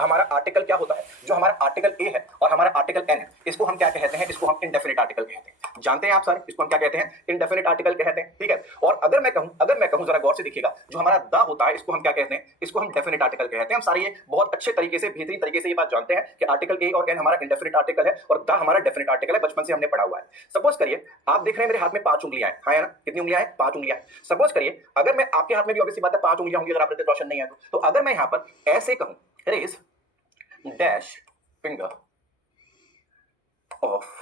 हमारा आर्टिकल क्या होता है, जो हमारा आर्टिकल ए है और हमारा आर्टिकल एन है, इसको हम क्या कहते हैं, इसको हम इंडेफिनिट आर्टिकल कहते हैं। जानते हैं आप सारे, इसको हम क्या कहते हैं, इंडेफिनिट आर्टिकल कहते हैं। ठीक है, और अगर मैं कहूं जरा गौर से देखिएगा, जो हमारा द होता है इसको हम क्या कहते हैं, इसको हम डेफिनिट आर्टिकल कहते हैं। हम सारे ये बहुत अच्छे तरीके से, बेहतरीन तरीके से ये बात जानते हैं कि आर्टिकल ए और एन हमारा इंडेफिनिट आर्टिकल है और द हमारा डेफिनिट आर्टिकल है, बचपन से हमने पढ़ा हुआ है। सपोज करिए आप देख रहे हैं मेरे हाथ में 5 उंगलियां हैं, हाँ है ना, कितनी उंगलियां हैं, 5 उंगलियां हैं। सपोज करिए अगर मैं आपके हाथ में भी ऑब्वियसली बात है 5 उंगलियां होंगी, अगर आप ऋतिक रोशन नहीं है तो अगर मैं यहां पर ऐसे कहूं, रेज डैश फिंगर ऑफ,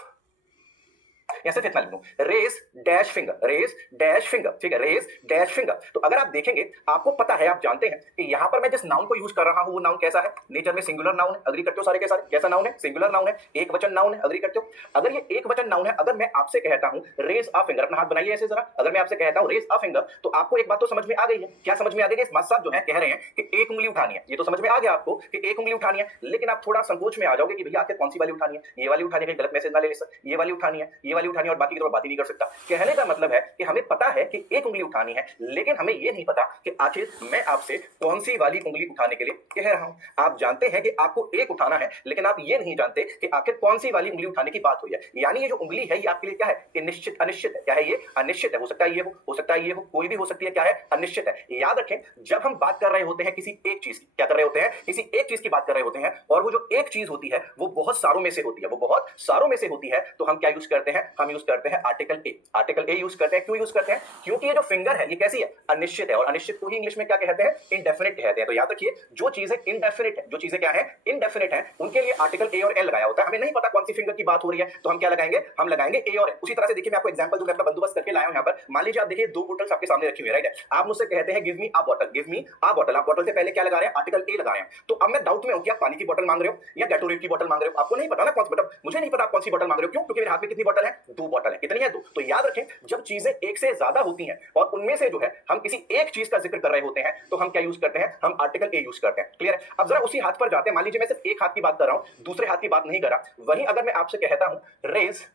ऐसे कितना लिखूं, रेज डैश फिंगर, ठीक है, रेज डैश फिंगर। तो अगर आप देखेंगे, आपको पता है, आप जानते हैं कि यहां पर मैं जिस नाउन को यूज कर रहा हूं वो नाउन कैसा है, नेचर में सिंगुलर नाउन है, अग्री करते हो सारे के सारे, कैसा नाउन है, सिंगुलर नाउन है, एक वचन नाउन है, अग्री करते हो। अगर ये एक वचन नाउन है, अगर मैं आपसे कहता हूं रेज अ फिंगर, अपना हाथ बनाइए ऐसे जरा, अगर मैं आपसे कहता हूं रेज अ फिंगर, तो आपको एक बात तो समझ में आ गई है, क्या समझ में आ गई है, साहब जो है कह रहे हैं कि एक उंगली उठानी है, ये तो समझ में आ गया आपको कि एक उंगली उठानी है, लेकिन आप थोड़ा संकोच में आ जाओगे कि भैया आखिर कौन सी वाली उठानी है, ये वाली उठानी है, गलत मैसेज ना ले सर, ये वाली उठानी है, ये वाली उठानी है, और बाकी की तो बात ही नहीं कर सकता। कहने का मतलब है कि हमें पता है कि एक उंगली उठानी है, लेकिन हमें यह नहीं पता कि आखिर मैं आपसे कौन सी वाली उंगली उठाने के लिए कह रहा हूं। आप जानते हैं कि आपको एक उठाना है, लेकिन आप ये नहीं जानते कि आखिर कौन सी वाली उंगली उठाने की बात हुई है। यानी ये जो उंगली है ये आपके लिए क्या है, कि निश्चित अनिश्चित है। क्या है ये, अनिश्चित है। हो सकता है ये हो सकता है ये हो, कोई भी हो सकती है, क्या है, अनिश्चित है। याद रखें, जब हम बात कर रहे होते हैं किसी एक चीज की, क्या कर रहे होते हैं, किसी एक चीज की बात कर रहे होते हैं, और वो जो एक चीज होती है वो बहुत सारों में से होती है, वो बहुत सारों में से होती है, तो हम क्या यूज करते हैं, हम यूज करते हैं article a. Article a use करते हैं, क्यों यूज करते हैं, क्योंकि ये जो फिंगर है ये कैसी है, अनिश्चित है, और अनिश्चित को ही इंग्लिश में क्या कहते हैं, इंडेफिनिट कहते हैं। तो याद रखिए, जो चीजें इंडेफिनिट है, जो चीजें क्या है, इंडेफिनिट है, उनके लिए आर्टिकल ए और एल लगाया होता है। हमें नहीं पता कौन सी फिंगर की बात हो रही है, तो हम क्या लगाएंगे, हम लगाएंगे ए और एल। उसी तरह से देखिए, मैं आपको एग्जांपल दूंगा, अपना बंदोबस्त करके लाया हूं यहां पर। मान लीजिए आप देखिए 2 बोतल्स आपके सामने रखी हुई है, राइट। आप मुझसे कहते हैं गिव मी अ बॉटल, गिव मी अ बॉटल। आप बॉटल से पहले क्या लगा रहे हैं, आर्टिकल ए लगा रहे हैं। तो अब मैं डाउट में हूं कि आप पानी की बोतल मांग रहे हो या गैटोरेट की बोतल मांग रहे हो। आपको नहीं पता ना कौन सी, मतलब मुझे नहीं पता आप कौन सी बोतल मांग रहे हो। क्यों, क्योंकि मेरे हाथ में कितनी बोतल है, 2 बोतल है। कितनी है, 2। तो याद रखें, जब चीजें एक से ज्यादा होती हैं और उनमें से जो है हम किसी एक चीज का जिक्र कर रहे होते हैं, तो हम क्या यूज करते हैं, हम आर्टिकल ए यूज करते हैं। क्लियर है। अब जरा उसी हाथ पर जाते हैं, मान लीजिए मैं सिर्फ एक हाथ की बात कर रहा हूं, दूसरे हाथ की बात नहीं कर रहा। वहीं अगर मैं आपसे कहता हूं raise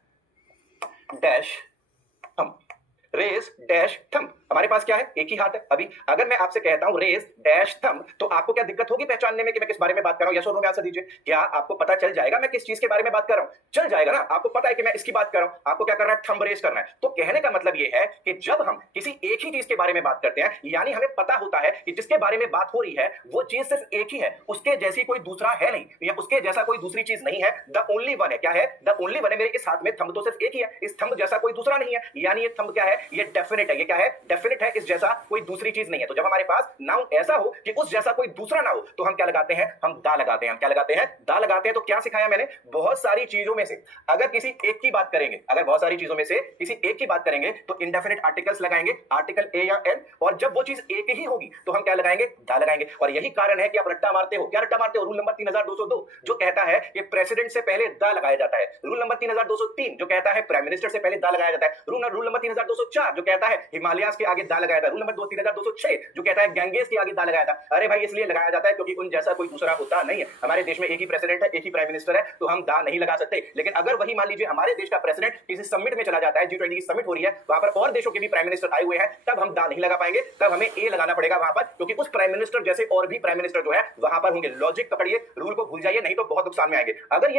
dash thumb, raise dash thumb, हमारे पास क्या है, एक ही हाथ है। अभी अगर मैं आपसे कहता हूं रेज डैश थंब, तो आपको क्या दिक्कत होगी पहचानने में कि मैं किस बारे में बात कर रहा हूं, यस और नो में आंसर दीजिए। क्या आपको पता चल जाएगा मैं किस चीज के बारे में बात कर रहा हूं, चल जाएगा ना। आपको पता है कि मैं इसकी बात कर रहा हूं, आपको क्या करना है, थंब रेज करना है। तो कहने का मतलब ये है कि जब हम किसी एक ही चीज के बारे में बात करते हैं, यानी हमें पता होता है कि जिसके बारे में बात हो रही है वो चीज सिर्फ एक ही है, उसके जैसी कोई दूसरा है नहीं, या उसके जैसा कोई दूसरी चीज नहीं है, द ओनली वन है। क्या है, द ओनली वन है। मेरे इस हाथ में थंब तो सिर्फ एक ही है, इस थंब जैसा कोई दूसरा नहीं है, यानी ये थंब क्या है, ये डेफिनेट है। ये क्या है, डेफिनेट है, इस जैसा कोई दूसरी चीज नहीं है। तो जब हमारे पास नाउन ऐसा हो कि उस जैसा कोई दूसरा ना हो, तो हम क्या लगाते हैं, हम दा लगाते हैं। हम क्या लगाते हैं, दा लगाते हैं। तो क्या सिखाया मैंने, बहुत सारी चीजों में से अगर किसी एक की बात करेंगे, अगर बहुत सारी चीजों में से किसी एक की बात करेंगे, तो इंडेफिनिट आर्टिकल्स लगाएंगे, आर्टिकल ए या एल। और जब वो चीज एक ही होगी तो हम क्या लगाएंगे, दा लगाएंगे। और यही कारण है कि आप रट्टा मारते हो। क्या रट्टा मारते हो, रूल नंबर 3202 जो कहता है कि प्रेसिडेंट से पहले दा लगाया जाता है। रूल नंबर 3203 जो कहता है प्राइम मिनिस्टर से पहले दा लगाया जाता है। रूल नंबर 3204 जो कहता है हिमालयास के आगे दा लगाया था। रूल नंबर 3206 जो कहता है गैंगेस के आगे दा लगाया था। अरे भाई, इसलिए लगाया जाता है क्योंकि उन जैसा कोई दूसरा होता नहीं है। हमारे देश में एक ही प्रेसिडेंट है, एक ही प्राइम मिनिस्टर है, तो हम दा नहीं लगा सकते। लेकिन अगर वही मान लीजिए हमारे देश का प्रेसिडेंट किसी समिट में चला जाता है, G20 की समिट हो रही है, वहां पर और देशों के भी प्राइम मिनिस्टर आए हुए हैं, तब हम दा नहीं लगा पाएंगे, तब हमें ए लगाना पड़ेगा वहां पर, क्योंकि उस प्राइम मिनिस्टर जैसे और भी प्राइम मिनिस्टर जो है वहां पर होंगे। लॉजिक पकड़िए, रूल को भूल जाइए, नहीं तो बहुत नुकसान में आएंगे। अगर